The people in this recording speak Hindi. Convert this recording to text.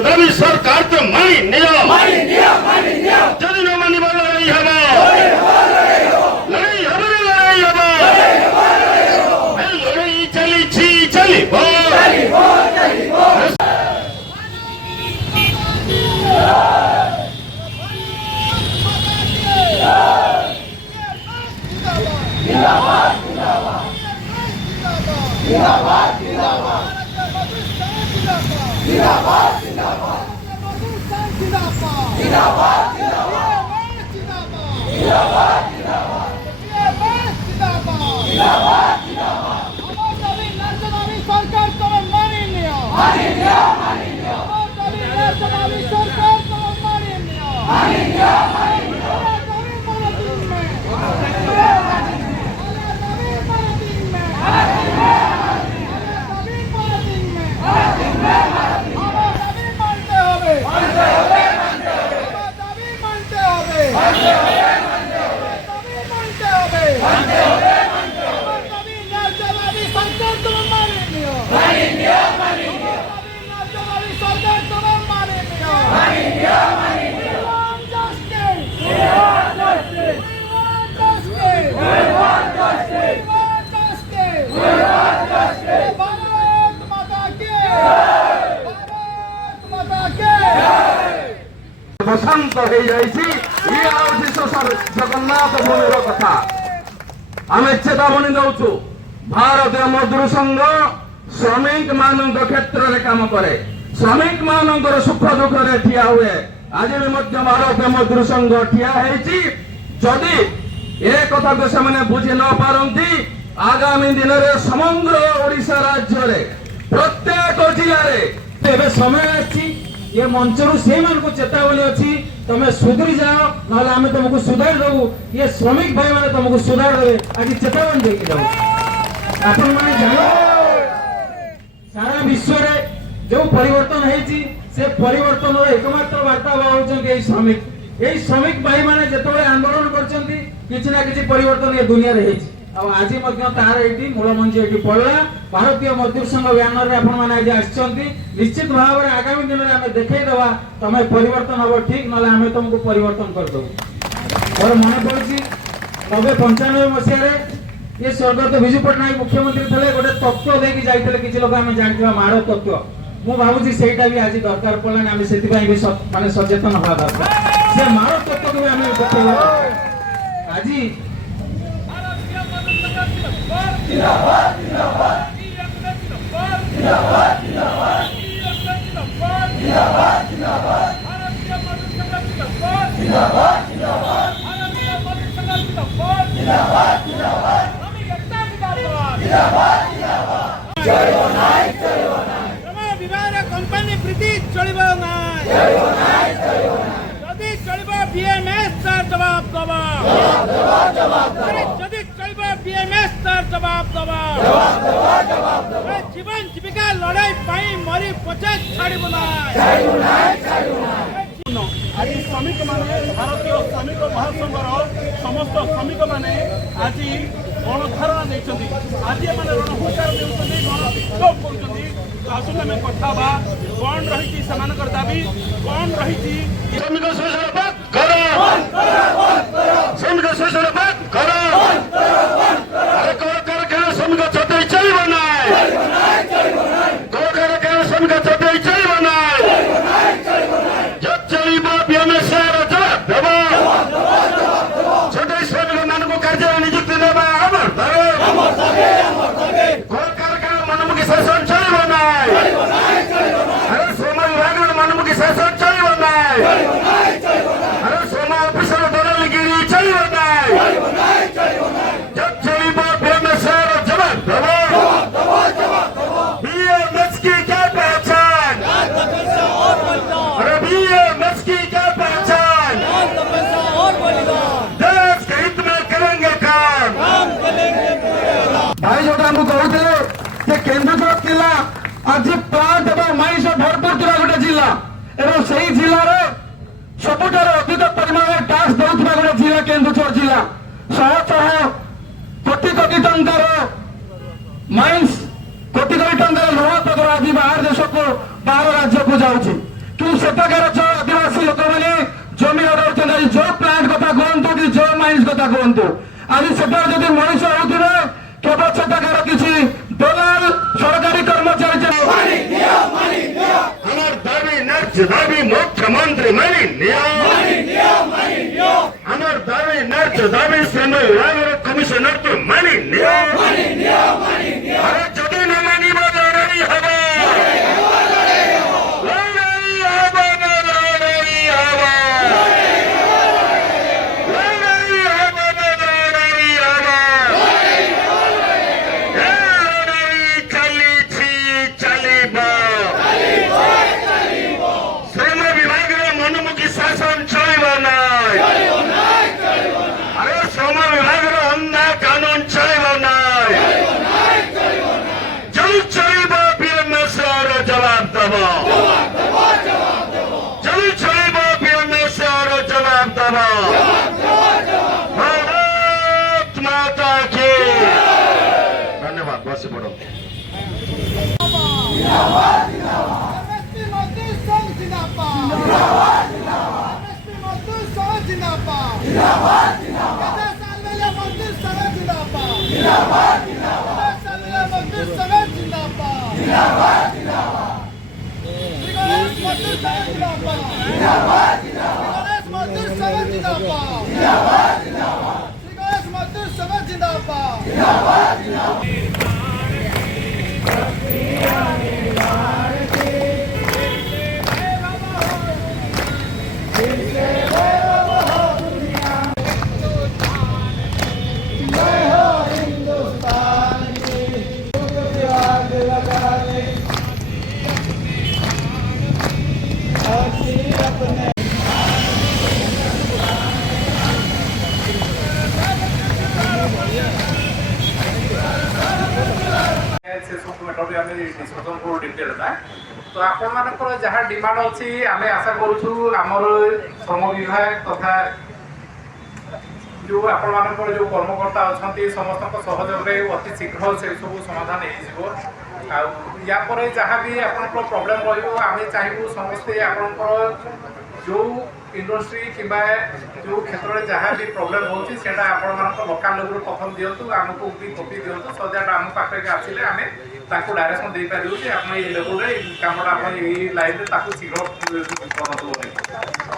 दाबी सरकार तो मानी नियो जदि न मानिब लड़ाई हबो लड़ाई चलिबो शांत हो जगन्नाथ भूमि कथा आम चेतावनी दौचु भारतीय मजदूर संघ श्रमिक मान क्षेत्र में काम करे श्रमिक मान सुख दुख रे ठिया हुए आज भी भारतीय मजदूर संघ ठिया जदि ए कथा को से बुझी न पारती आगामी दिन में समग्र ओडिशा राज्य रे प्रत्येक जिले में समय अच्छी ये मंचरू से मान को चेतावनी अच्छी तुम्हें सुधरी जाओ ना आम तुमको सुधार दबू ये श्रमिक भाई मैंने तुमको सुधार देवे आज चेतावनी देकी जाऊ आपण माने जानो सारा विश्व रे जो परिवर्तन है से परिवर्तन एकमात्र वार्ता होउछन श्रमिक भाई मैंने जेतबे आंदोलन करछंती किछि ना किछि परिवर्तन ये दुनिया रे हेछि आज तार ये मूल मंच ये पड़ा भारतीय मजदूर संघ ब्यानर रे आपण माने आज आछंती निश्चित भाव में आगामी दिन में आम देखा तुम्हें परिवर्तन हम ठीक ना आम तुमको परिवर्तन करदेबू और मन पड़ी 1995 मसीह ये स्वर्गत विजु पट्टनायक मुख्यमंत्री थे गोटे तत्व देकी जाते किसी लोग आम जानते माड़ तत्व मु भावुची सेटा भी आज दरकार पड़ानी आम से माने सचेतन हवा दरकार से माड़ तत्व को भी आम देखा आज कंपनी प्रीति चलिबो नाय जदि चलिबो बीएमएस सर जवाब दबा जदि चलिबो बीएमएस सर जवाब दबा जीवन जीविका लड़ाई पाई मरी पचे छाड़िबो नाय आज श्रमिक माने भारतीय श्रमिक महासंघर समस्त श्रमिक माने आज गणधारणा देखते आज मैंने रणहुंकार देते गणविक्षोभ कर आसुन आम कथा कौन रही दाबी कौन रही श्रमिक शोषण बंद करो श्रमिक शोषण बंद करो अरे कारखाना श्रमिक चटे चलिबो नाय कारखाना श्रमिक चटे चलिबो नाय जब चलिबो बीएमएस जवाब देबो छोटे श्रमिक मानक कार्य नियुक्ति देबा अमर दाबी कारखाना मनमुखी शासन चलिबो नाय अरे श्रम विभाग मनमुखी शासन चलिबो नाय अरे श्रम ऑफिसर दलालगिरी चलिबो नाय जब चलिबो बीएमएस जवाब देबो बीएमएस की क्या पहचान अरे बीएमएस की क्या पहचान देश के हित में करेंगे काम भाई जो हमको कहते केन्दुझर जिला आज प्लांट एवं माइस भरपूर ଥିବା गोटे जिला एवं से जिलार सबुठार अधिक परिमाण टैक्स देउଥିବା गोटे जिला केन्दुझर जिला शह शह कोटी कोटी टंकार माइन्स कोटी कोटी टंकार लुहा पदर आज बाहर देश को बाहर राज्य को जाऊँगी आज सेठाकार आदिवासी लोक मैंने जमी हराउछन जो प्लांट कथा कहतु कि जो माइन्स कथा कहतु आज सेठा जब मनीष होते केवल सेठाकार किसी दलाल सरकारी कर्मचारी আমার দাবি ন্যায্য দাবি মুখ্যমন্ত্রী মানি নিও আমার দাবি ন্যায্য দাবি শ্রম বিভাগের কমিশনারকে মানি নিও আরে যদি না মানিব লড়াই হবে শাসন চলিব নাই আরে শ্রম বিভাগের অন্যা কানুন চলিব নাই যদি চলিব বিএমএস জবাব দেব যদি চলিব বিএমএস জবাব দেব ভারত মাতা কি ধন্যবাদ বসে পড়ো तो आपंकर जहाँ डिमांड अच्छी आम आशा करूँ आमर श्रम विभाग तथा जो आपंकर जो कर्मकर्ता अच्छा समस्त सहयोग अति शीघ्र से सब समाधान हो जहाँ भी आप प्रोब्लेम रही चाहबू समस्ते आपंकर जो इंडस्ट्री कि जो क्षेत्र में जहाँ भी प्रोब्लेम होती है लोकाल लेवल प्रथम दिंतु आमको भी कपी दिंतु सो दैट आम पाखे आसिले आम डायरेक्शन दे पारू आप लेवल कमटा लाइन शीघ्र करतु।